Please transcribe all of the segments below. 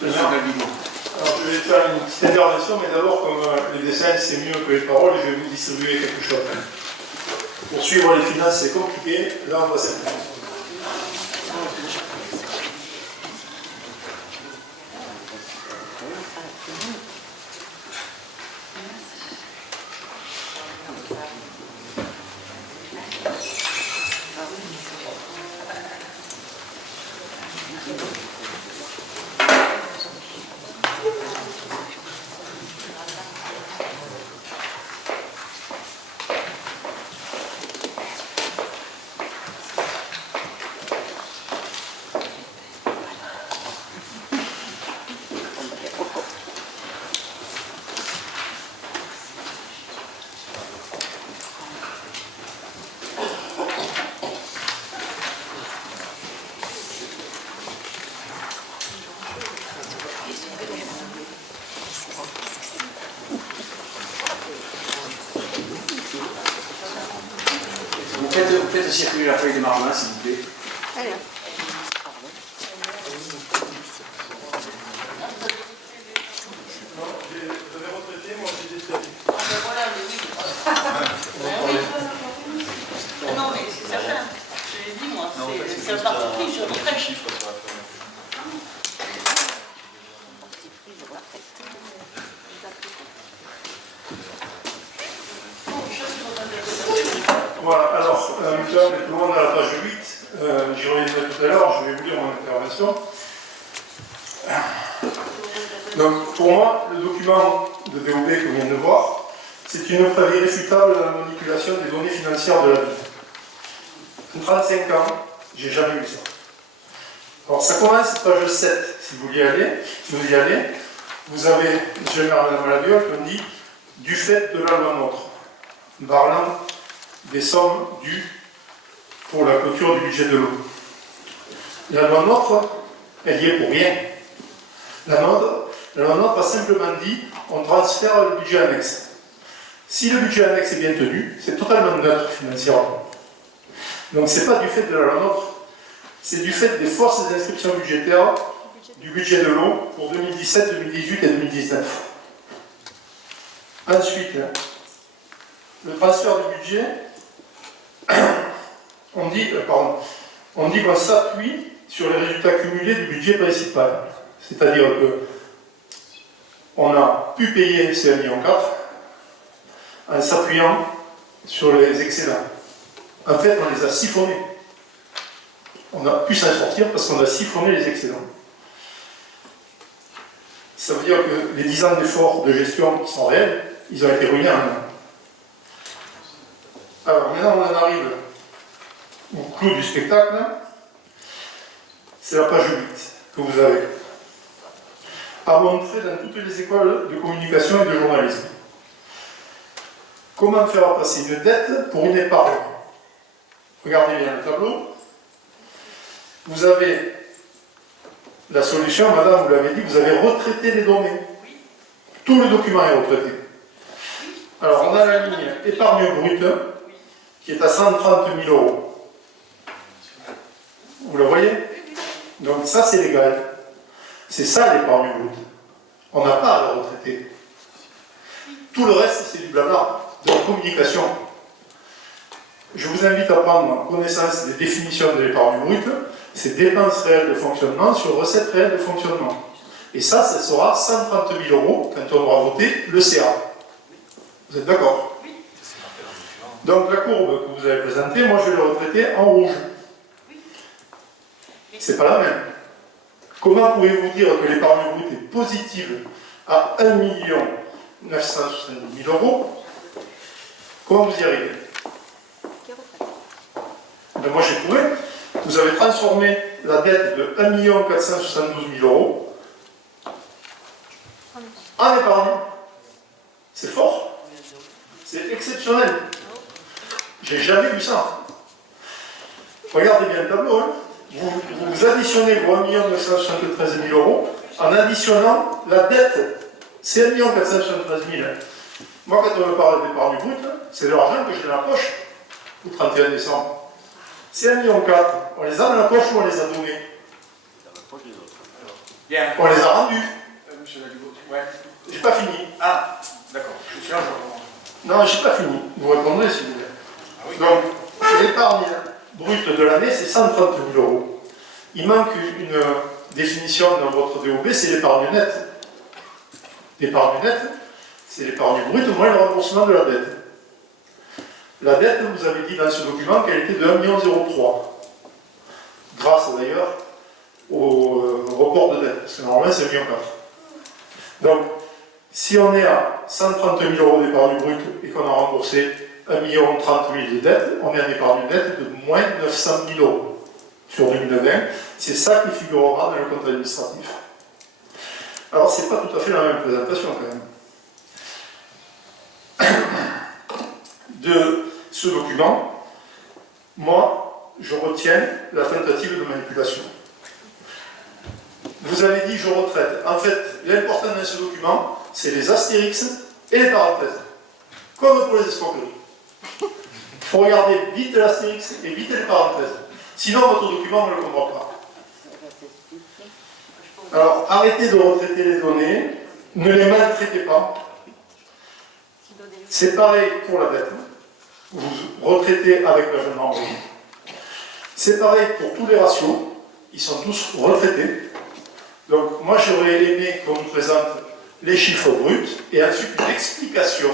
Monsieur David. Alors je vais faire une petite intervention, mais d'abord, comme les dessins c'est mieux que les paroles, je vais vous distribuer quelque chose. Pour suivre les finances, c'est compliqué. Là, on va s'impliquer. Vous faites circuler la feuille de margin, s'il vous plaît. Allez. Vous avez retraité, moi j'ai détraité. Voilà, mais oui. Non, mais c'est certain. Je l'ai dit, moi. C'est un parti pris, je retraite. Chiffre sur la feuille. Voilà, alors, tout le monde à la page 8, j'y reviendrai tout à l'heure, je vais vous lire mon intervention. Donc, pour moi, le document de VOB qu'on vient de voir, c'est une preuve irréfutable de la manipulation des données financières de la vie. En 35 ans, j'ai jamais vu ça. Alors, ça commence page 7, si vous y allez. Vous avez M. le maire de la Malaviole qui dit « du fait de la loi NOTRe », parlant des sommes dues pour la clôture du budget de l'eau. La loi NOTRe, elle y est pour rien. La loi NOTRe a simplement dit on transfère le budget annexe. Si le budget annexe est bien tenu, c'est totalement neutre financièrement. Donc ce n'est pas du fait de la loi NOTRe, c'est du fait des forces d'inscription budgétaires du budget de l'eau pour 2017, 2018 et 2019. Ensuite, le transfert du budget, on dit qu'on s'appuie sur les résultats cumulés du budget principal. C'est-à-dire qu'on a pu payer ces 1,4 million en s'appuyant sur les excédents. En fait, on les a siphonnés. On a pu s'en sortir parce qu'on a siphonné les excédents. Ça veut dire que les 10 ans d'efforts de gestion qui sont réels, ils ont été ruinés en un an. Alors maintenant on en arrive au clou du spectacle. C'est la page 8 que vous avez. À montrer dans toutes les écoles de communication et de journalisme. Comment faire passer une dette pour une épargne? Regardez bien le tableau. Vous avez la solution, madame, vous l'avez dit, vous avez retraité les données. Tout le document est retraité. Alors on a la ligne épargne brute qui est à 130 000 €. Vous le voyez? Donc ça c'est légal. C'est ça l'épargne brute. On n'a pas à la retraiter. Tout le reste c'est du blabla, de la communication. Je vous invite à prendre connaissance des définitions de l'épargne brute. C'est dépenses réelles de fonctionnement sur recettes réelles de fonctionnement. Et ça sera 130 000 € quand on aura voté le CA. Vous êtes d'accord? Oui. Donc la courbe que vous avez présentée, moi je l'ai retraitée en rouge. Oui. C'est pas la même. Comment pouvez-vous dire que l'épargne brute est positive à 1 970 000 €? Comment vous y arrivez? Ben moi j'ai trouvé. Vous avez transformé la dette de 1 472 000 € en épargne. C'est fort. C'est exceptionnel. J'ai jamais vu ça. Regardez bien le tableau. Hein. Vous additionnez vos 1 973 000 € en additionnant la dette. C'est 1 473 000 €. Moi, quand on me parle d'épargne brute, c'est de l'argent que j'ai dans la poche au 31 décembre. C'est 1,4 million. On les a dans la poche ou on les a donnés? Bien. On les a rendus. Monsieur Ladubo, ouais. J'ai pas fini. Ah, d'accord. Je suis là, je Non, j'ai pas fini. Vous répondrez si vous voulez. Ah oui. Donc, l'épargne brute de l'année, c'est 130 000 euros. Il manque une définition dans votre DOB, c'est l'épargne nette. L'épargne nette, c'est l'épargne brute moins le remboursement de la dette. La dette, vous avez dit dans ce document qu'elle était de 1,03 million. Grâce d'ailleurs au report de dette, parce que normalement c'est 1,4 million. Donc, si on est à 130 000 euros d'épargne brute et qu'on a remboursé 1,30 million de dette, on est en épargne nette de moins 900 000 euros sur 2020. C'est ça qui figurera dans le compte administratif. Alors, c'est pas tout à fait la même présentation quand même. De ce document, moi, je retiens la tentative de manipulation. Vous avez dit je retraite. En fait, l'important dans ce document, c'est les astérix et les parenthèses. Comme pour les escroqueries. Il faut regarder vite l'astérix et vite les parenthèses. Sinon, votre document, on ne le comprend pas. Alors, arrêtez de retraiter les données, ne les maltraitez pas. C'est pareil pour la dette. Vous retraitez avec la gendarmerie. C'est pareil pour tous les ratios. Ils sont tous retraités. Donc, moi, j'aurais aimé qu'on nous présente les chiffres bruts et ensuite une explication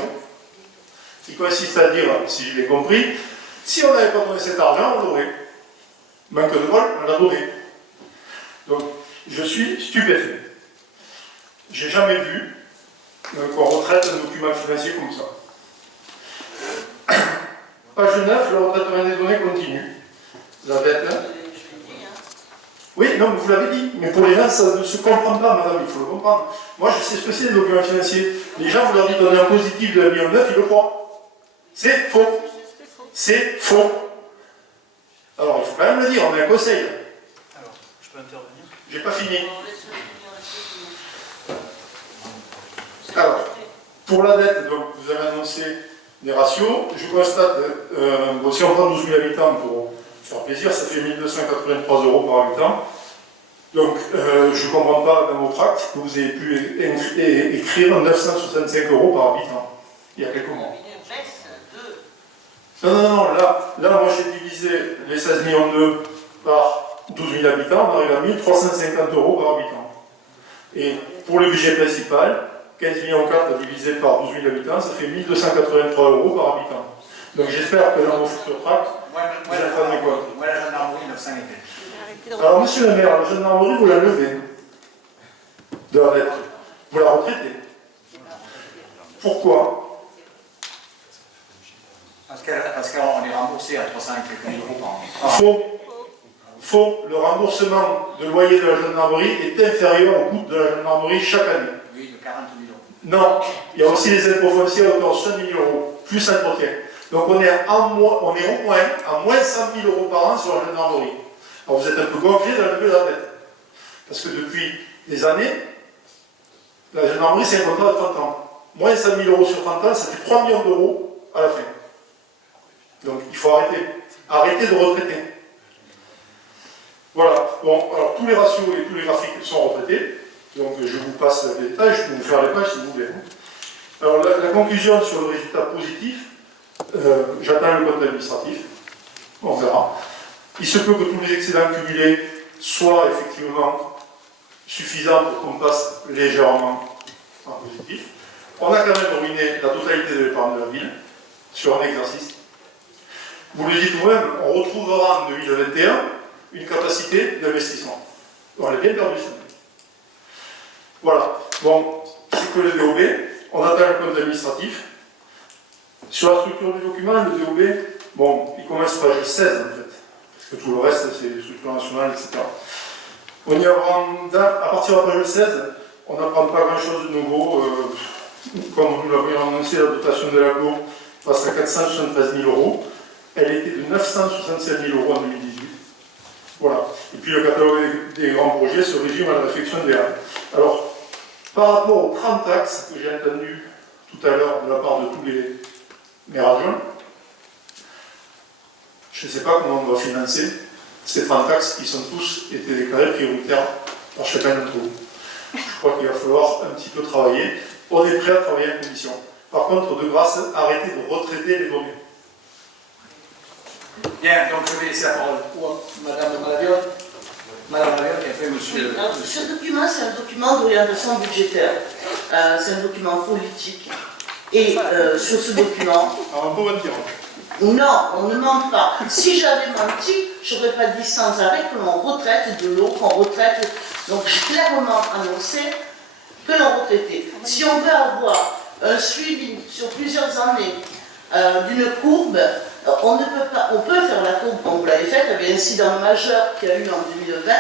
qui consiste à dire, si je l'ai compris, si on n'avait pas donné cet argent, on l'aurait. Manque de bol, on l'a donné. Donc, je suis stupéfait. J'ai jamais vu qu'on retraite un document financier comme ça. Page 9, le retraitement des données continue. La dette. Oui, non, mais vous l'avez dit. Mais pour les gens, ça ne se comprend pas, madame, il faut le comprendre. Moi, je sais ce que c'est les documents financiers. Les gens, vous leur dites on est en positif de 1,9 million, ils le croient. C'est faux. C'est faux. Alors, il faut quand même le dire, on est un conseil. Alors, je peux intervenir? J'ai pas fini. Alors, pour la dette, donc, vous avez annoncé des ratios. Je constate, bon, si on prend 12 000 habitants pour faire plaisir, ça fait 1 283 € par habitant. Donc, je ne comprends pas dans votre acte que vous ayez pu écrire 965 € par habitant, il y a quelques mois. Une baisse de... Non, là moi j'ai divisé les 16,2 millions par 12 000 habitants, on arrive à 1 350 € par habitant. Et pour le budget principal, 15,4 millions divisé par 12 000 habitants, ça fait 1 283 € par habitant. Donc j'espère que dans vos futurs tracts, vous attendez quoi? Moi, la gendarmerie, 900 était. Alors monsieur le maire, la gendarmerie, vous la levez de la dette. Vous la retraitez. Pourquoi? Parce qu'on est remboursé à 300 et quelques mille € par an. Faux. Le remboursement de loyer de la gendarmerie est inférieur au coût de la gendarmerie chaque année. Oui, de 40 000 €. Non, il y a aussi les impôts fonciers à hauteur de 5 000 €, plus entretien. Donc on est au moins à moins 100 000 € par an sur la gendarmerie. Alors vous êtes un peu gonflé dans le lever de la dette. Parce que depuis des années, la gendarmerie c'est un contrat de 30 ans. Moins 100 000 € sur 30 ans, ça fait 3 millions d'euros à la fin. Donc il faut arrêter. Arrêter de retraiter. Voilà. Bon, alors tous les ratios et tous les graphiques sont retraités. Donc je vous passe les détails, je peux vous faire les pages si vous voulez. Alors la conclusion sur le résultat positif, j'attends le compte administratif. On verra. Il se peut que tous les excédents cumulés soient effectivement suffisants pour qu'on passe légèrement en positif. On a quand même ruiné la totalité de l'épargne de la ville sur un exercice. Vous le dites vous-même, on retrouvera en 2021 une capacité d'investissement. On l'a bien perdu ça. Voilà. Bon, c'est que le DOB. On attend le compte administratif. Sur la structure du document, le DOB, bon, il commence page 16 en fait. Parce que tout le reste, c'est les structures nationales, etc. On y apprend, à partir de la page 16, on n'apprend pas grand-chose de nouveau. Comme vous l'avez annoncé, la dotation de l'aglo passe à 473 000 €. Elle était de 967 000 € en 2018. Voilà. Et puis le catalogue des grands projets se résume à la réflexion des règles. Alors, par rapport aux 30 axes que j'ai entendus tout à l'heure de la part de tous les maires adjoints, je ne sais pas comment on doit financer ces 30 axes qui sont tous été déclarés prioritaires par chacun d'entre vous. Je crois qu'il va falloir un petit peu travailler. On est prêt à travailler en commission. Par contre, de grâce, arrêtez de retraiter les données. Bien, donc je vais laisser la parole à Madame Malaviol. Madame Malaviol, et après Monsieur. Alors, ce document, c'est un document d'orientation budgétaire. C'est un document politique. Et sur ce document... Alors, on peut mentir. Non, on ne ment pas. Si j'avais menti, je n'aurais pas dit sans arrêt que l'on retraite de l'eau, qu'on retraite... Donc j'ai clairement annoncé que l'on retraitait. Si on veut avoir un suivi sur plusieurs années d'une courbe, on ne peut pas, on peut faire la courbe comme vous l'avez faite, avec l'incident majeur qu'il y a eu en 2020,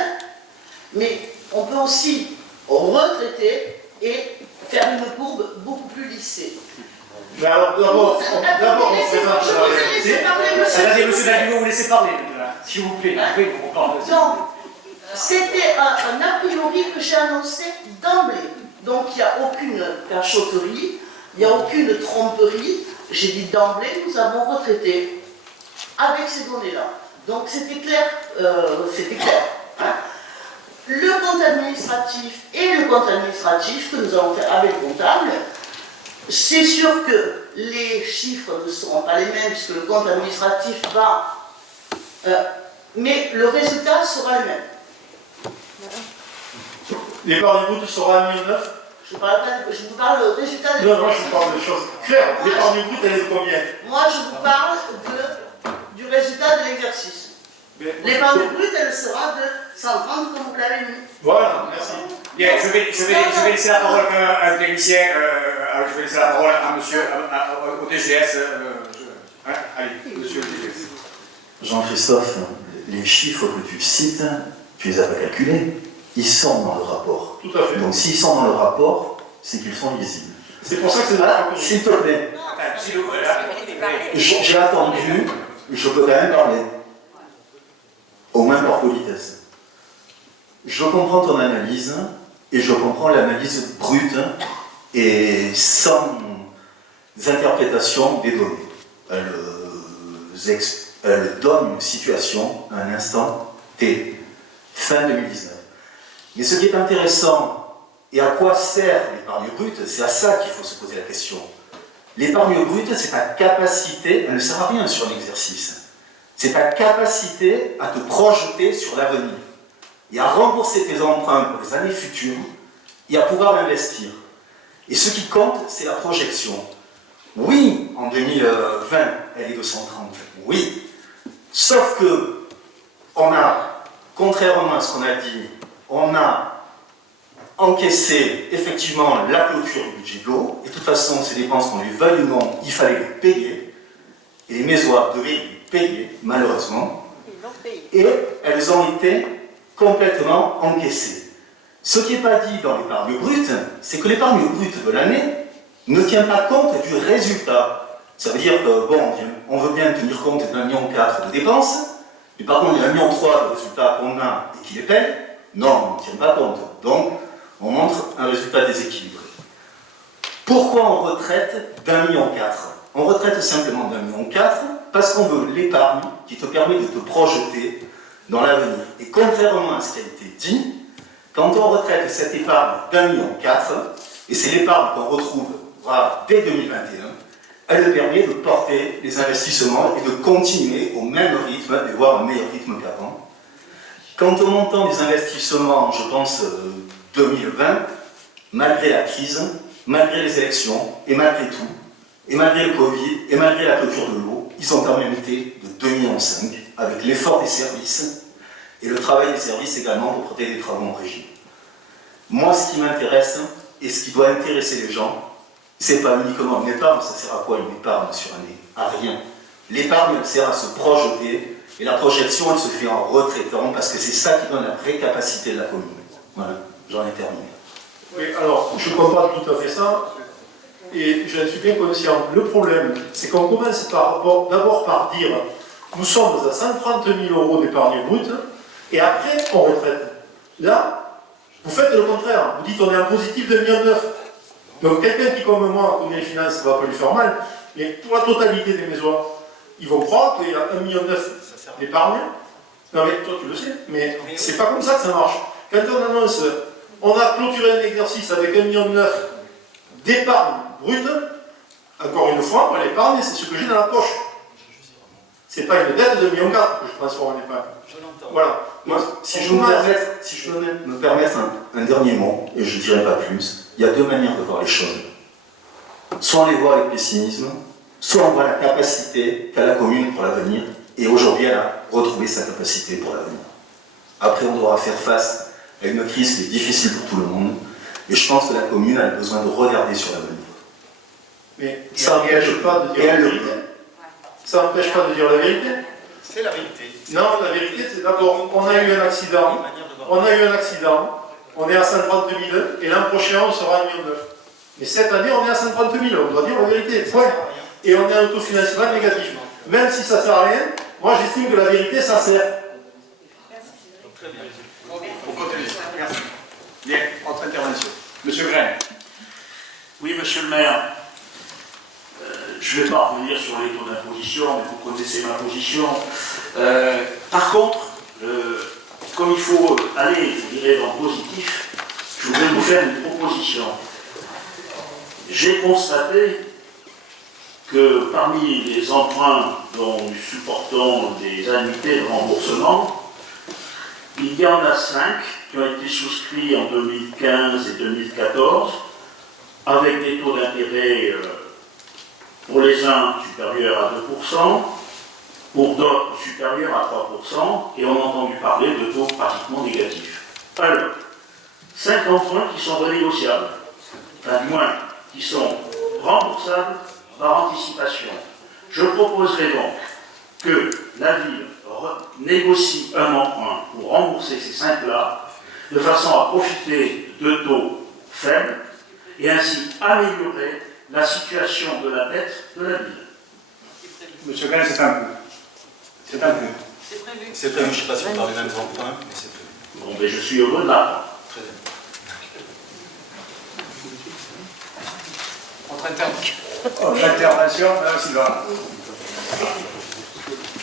mais on peut aussi retraiter et faire une courbe beaucoup plus lissée. Mais alors, d'abord, on présente la réalité. Attendez, Monsieur Daguillot, vous laissez parler, s'il vous plaît. Après, vous reparlez. Donc, c'était un a priori que j'ai annoncé d'emblée. Donc, il n'y a aucune cachotterie, il n'y a aucune tromperie. J'ai dit d'emblée, nous avons retraité avec ces données-là. Donc, c'était clair. Hein. Le compte administratif et le compte administratif que nous avons fait avec le comptable, c'est sûr que les chiffres ne seront pas les mêmes puisque le compte administratif va... mais le résultat sera le même. L'épargne brute sera à 1,9 million. Je vous parle du résultat de... Non, moi je vous parle de choses claires. L'épargne brute, elle est de combien? Moi, je vous parle du résultat de l'exercice. L'épargne brute, elle sera de 130 comme vous l'avez mis. Voilà, merci. Bien, je vais laisser la parole à un technicien, je vais laisser la parole à Monsieur, au DGS. Allez, Monsieur le DGS. Jean-Christophe, les chiffres que tu cites, tu les as pas calculés. Ils sont dans le rapport. Tout à fait. Donc s'ils sont dans le rapport, c'est qu'ils sont lisibles. C'est pour ça que c'est Voilà, s'il te plaît. J'ai attendu, je peux quand même parler. Au moins par politesse. Je comprends ton analyse, et je comprends l'analyse brute et sans interprétation des données. Elle donne une situation à un instant T, fin 2019. Mais ce qui est intéressant, et à quoi sert l'épargne brute, c'est à ça qu'il faut se poser la question. L'épargne brute, c'est ta capacité, elle ne sert à rien sur l'exercice, c'est ta capacité à te projeter sur l'avenir, et à rembourser tes emprunts pour les années futures, et à pouvoir investir. Et ce qui compte, c'est la projection. Oui, en 2020, elle est de 130, oui. Sauf que, on a, contrairement à ce qu'on a dit, on a encaissé effectivement la clôture du budget de l'eau, et de toute façon, ces dépenses, qu'on les veuille ou non, il fallait les payer, et les Mésois devaient les payer, malheureusement, et elles ont été complètement encaissées. Ce qui n'est pas dit dans l'épargne brute, c'est que l'épargne brute de l'année ne tient pas compte du résultat. Ça veut dire que, bon, on veut bien tenir compte de 1,4 million de dépenses, mais par contre, il y a 1,3 million de résultats qu'on a et qui les paye. Non, on ne tient pas compte. Donc, on montre un résultat déséquilibré. Pourquoi on retraite d'1,4 million? On retraite simplement d'1,4 million parce qu'on veut l'épargne qui te permet de te projeter dans l'avenir. Et contrairement à ce qui a été dit, quand on retraite cette épargne d'1,4 million, et c'est l'épargne qu'on retrouve dès 2021, elle permet de porter les investissements et de continuer au même rythme, et voire un meilleur rythme qu'avant. Quant au montant des investissements, je pense 2020, malgré la crise, malgré les élections, et malgré tout, et malgré le Covid, et malgré la clôture de l'eau, ils ont quand même été de 2,5 millions, avec l'effort des services, et le travail des services également pour protéger des travaux en régie. Moi, ce qui m'intéresse, et ce qui doit intéresser les gens, c'est pas uniquement une épargne, ça sert à quoi une épargne sur année? À rien. L'épargne, elle sert à se projeter, et la projection, elle se fait en retraitant, parce que c'est ça qui donne la vraie capacité de la commune. Voilà, j'en ai terminé. Oui, alors, je comprends tout à fait ça, et j'en suis bien conscient. Le problème, c'est qu'on commence d'abord par dire, nous sommes à 130 000 euros d'épargne brute, et après, on retraite. Là, vous faites le contraire. Vous dites, on est en positif de 1,9 million. Donc, quelqu'un qui, comme moi, connaît les finances, ça ne va pas lui faire mal, mais pour la totalité des Mésois, ils vont croire qu'il y a 1,9 million d'épargne. Non, mais toi, tu le sais, mais c'est pas comme ça que ça marche. Quand on annonce, On a clôturé un exercice avec 1,9 million d'épargne brute. Encore une fois, moi, l'épargne, c'est ce que j'ai dans la poche. C'est pas une dette de 1,4 million que je transforme en épargne. Je l'entends. Voilà. Moi, si je peux me permettre un dernier mot, et je ne dirai pas plus, il y a deux manières de voir les choses. Soit on les voit avec pessimisme, soit on voit la capacité qu'a la commune pour l'avenir, et aujourd'hui elle a retrouvé sa capacité pour l'avenir. Après, on devra faire face à une crise qui est difficile pour tout le monde, et je pense que la commune a besoin de regarder sur l'avenir. Mais ça n'empêche pas de dire la vérité. Ça n'empêche pas de dire la vérité. C'est la vérité. Non, la vérité, c'est d'abord, on a eu un accident, on est à 130 000, et l'an prochain, on sera à 1,9 million. Mais cette année, on est à 130 000, on doit dire la vérité. Point. Et on est un autofinancement négatif. Même si ça ne sert à rien, moi j'estime que la vérité, ça sert. Très bien. On continue. Merci. Bien, autre intervention. Monsieur Grain. Oui, monsieur le maire, je ne vais pas revenir sur les taux d'imposition, mais vous connaissez ma position. Par contre, comme il faut aller, je dirais, dans le positif, je voudrais vous faire une proposition. J'ai constaté que parmi les emprunts dont nous supportons des annuités de remboursement, il y en a 5 qui ont été souscrits en 2015 et 2014, avec des taux d'intérêt pour les uns supérieurs à 2%, pour d'autres supérieurs à 3%, et on a entendu parler de taux pratiquement négatifs. Alors, 5 emprunts qui sont renégociables, enfin du moins qui sont remboursables par anticipation. Je proposerai donc que la ville négocie un emprunt pour rembourser ces 5-là, de façon à profiter de taux faibles, et ainsi améliorer la situation de la dette de la ville. Monsieur Grain, c'est un coup. C'est un coup. C'est prévu, je ne sais pas si on parle des mêmes emprunts, mais c'est prévu. Bon, mais je suis heureux de l'apprendre. Très bien. Autre intervention. Autre intervention, Madame Silva.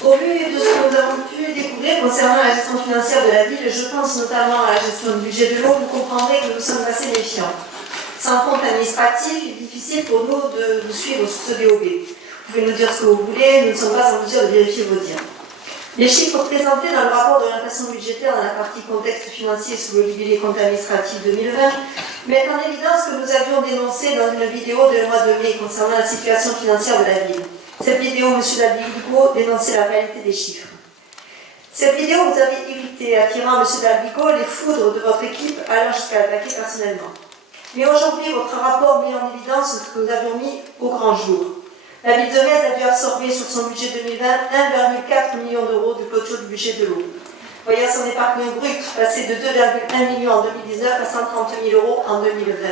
Au vu de ce que nous avons pu découvrir concernant la gestion financière de la ville, je pense notamment à la gestion du budget de l'eau, vous comprendrez que nous sommes assez méfiants. Sans compte administratif, il est difficile pour nous de vous suivre sur ce DOB. Vous pouvez nous dire ce que vous voulez, nous ne sommes pas en mesure de vérifier vos dires. Les chiffres présentés dans le rapport d'orientation budgétaire dans la partie contexte financier sous le libellé compte administratif 2020 mettent en évidence ce que nous avions dénoncé dans une vidéo de mois de mai concernant la situation financière de la ville. Cette vidéo, M. Dalbigo dénonçait la réalité des chiffres. Cette vidéo vous avait irrité, attirant M. Dalbigo les foudres de votre équipe allant jusqu'à l'attaquer personnellement. Mais aujourd'hui, votre rapport met en évidence ce que nous avions mis au grand jour. La ville de Metz a dû absorber sur son budget 2020 1,4 million d'euros de clôture du budget de l'eau. Voyant son épargne brute passer de 2,1 millions en 2019 à 130 000 euros en 2020.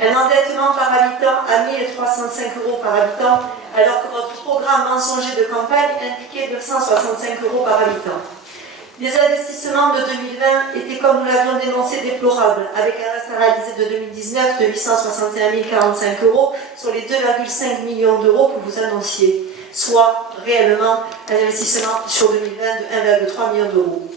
Un endettement par habitant à 1 305 euros par habitant, alors que votre programme mensonger de campagne indiquait 965 euros par habitant. Les investissements de 2020 étaient, comme nous l'avions dénoncé, déplorables, avec un reste à réaliser de 2019 de 861 045 euros sur les 2,5 millions d'euros que vous annonciez, soit réellement un investissement sur 2020 de 1,3 million d'euros.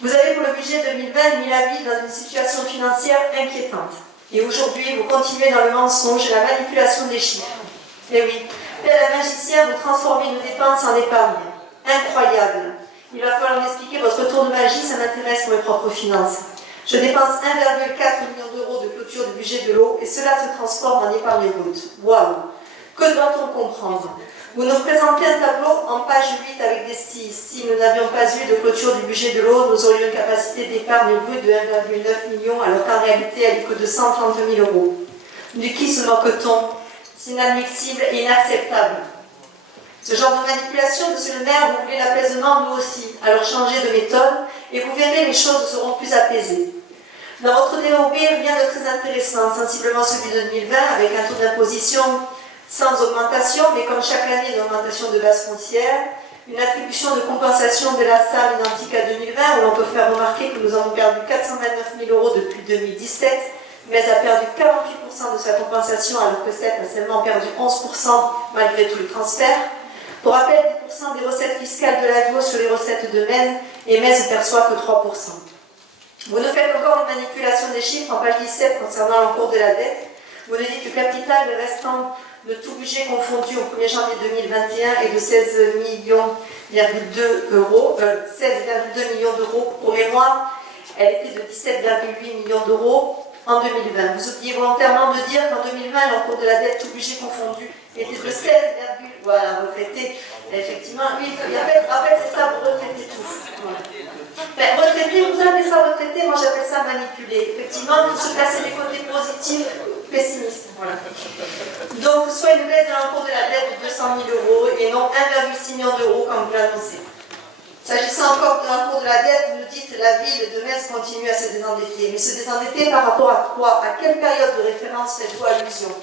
Vous avez pour le budget 2020 mis la ville dans une situation financière inquiétante. Et aujourd'hui, vous continuez dans le mensonge et la manipulation des chiffres. Et oui, tel un magicien, vous transformez nos dépenses en épargne. Incroyable. Il va falloir m'expliquer votre tour de magie, ça m'intéresse pour mes propres finances. Je dépense 1,4 million d'euros de clôture du budget de l'eau et cela se transforme en épargne brute. Waouh! Que doit-on comprendre? Vous nous présentez un tableau en page 8 avec des si nous n'avions pas eu de clôture du budget de l'eau, nous aurions une capacité d'épargne brute de 1,9 million, alors qu'en réalité elle est que de 130 000 euros. De qui se moque-t-on? C'est inadmissible et inacceptable. Ce genre de manipulation, monsieur le maire, vous voulez l'apaisement, nous aussi. Alors changez de méthode et vous verrez, les choses seront plus apaisées. Dans votre DOB, rien de très intéressant, sensiblement celui de 2020, avec un taux d'imposition sans augmentation, mais comme chaque année, une augmentation de base foncière, une attribution de compensation de la SAM identique à 2020, où l'on peut faire remarquer que nous avons perdu 429 000 euros depuis 2017, mais a perdu 48% de sa compensation, alors que cette a seulement perdu 11% malgré tous les transferts. Pour rappel, 10% des recettes fiscales de l'AGO sur les recettes de Metz, et Metz ne perçoit que 3%. Vous nous faites encore une manipulation des chiffres en page 17 concernant l'encours de la dette. Vous nous dites que le capital restant de tout budget confondu au 1er janvier 2021 est de 16,2 millions d'euros. Pour mémoire, elle était de 17,8 millions d'euros en 2020. Vous oubliez volontairement de dire qu'en 2020, l'encours de la dette, tout budget confondu, était de 16, voilà, retraité. Effectivement, oui, en fait c'est ça, vous retraitez tout. Voilà. Ben, retraité, vous appelez ça retraité, moi j'appelle ça manipuler. Effectivement, il faut se placer les côtés positifs, pessimistes. Voilà. Donc, soit une baisse de l'encours de la dette de 200 000 euros et non 1,6 million d'euros comme vous l'annoncez. S'agissant encore de l'encours de la dette, vous nous dites que la ville de Metz continue à se désendetter. Mais se désendetter par rapport à quoi? À quelle période de référence faites-vous allusion?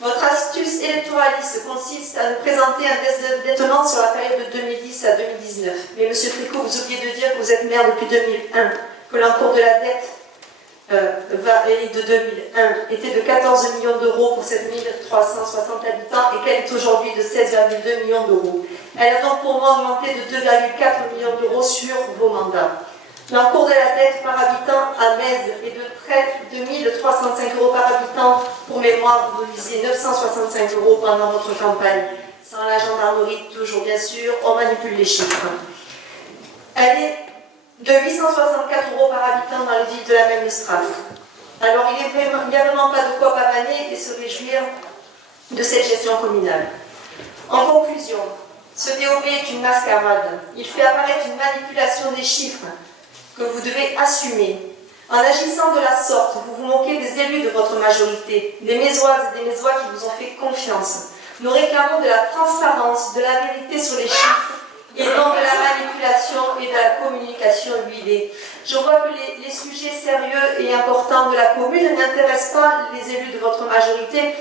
Votre astuce électoraliste consiste à nous présenter un désendettement sur la période de 2010 à 2019. Mais M. Fricot, vous oubliez de dire que vous êtes maire depuis 2001, que l'encours de la dette de 2001 était de 14 millions d'euros pour 7 360 habitants et qu'elle est aujourd'hui de 16,2 millions d'euros. Elle a donc pour moi augmenté de 2,4 millions d'euros sur vos mandats. L'encours de la dette par habitant à Metz est de près de 2 305 euros par habitant. Pour mémoire, vous visiez 965 euros pendant votre campagne. Sans la gendarmerie, toujours bien sûr, on manipule les chiffres. Elle est de 864 euros par habitant dans les villes de la même Straf. Alors il n'y a vraiment pas de quoi pavaner et se réjouir de cette gestion communale. En conclusion, ce DOP est une mascarade. Il fait apparaître une manipulation des chiffres que vous devez assumer. En agissant de la sorte, vous vous moquez des élus de votre majorité, des Mésoises et des Mésois qui vous ont fait confiance. Nous réclamons de la transparence, de la vérité sur les chiffres et non de la manipulation et de la communication huilée. Je vois que les sujets sérieux et importants de la commune n'intéressent pas les élus de votre majorité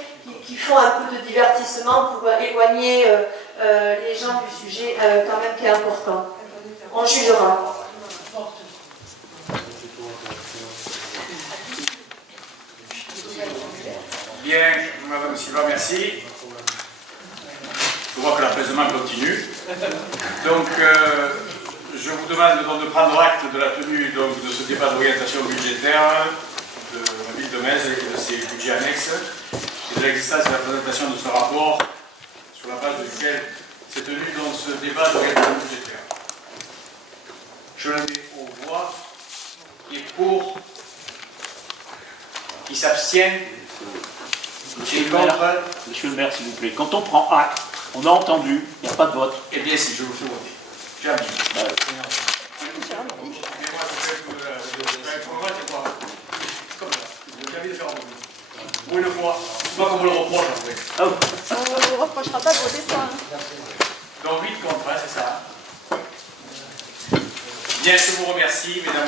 qui font un peu de divertissement pour éloigner les gens du sujet quand même qui est important. On jugera. Bien, Madame Silva, merci. Je vois que l'apaisement continue. Donc, je vous demande donc de prendre acte de la tenue donc, de ce débat d'orientation budgétaire de la ville de Metz et de ses budgets annexes et de l'existence de la présentation de ce rapport sur la base duquel s'est tenu donc ce débat d'orientation budgétaire. Je le mets aux voix. Qui est pour? Qui s'abstient? Monsieur le maire, s'il vous plaît, quand on prend acte, on a entendu, il n'y a pas de vote. Eh bien, si je vous fais voter. Jamais. Mais moi, je fais pour le vote, c'est quoi? Comme ça. J'ai envie de faire un vote. Pour une fois. C'est pas qu'on me le reproche après. Oh. On ne vous reprochera pas de voter ça. Donc 8 contre, hein, c'est ça. Bien, je vous remercie, mesdames.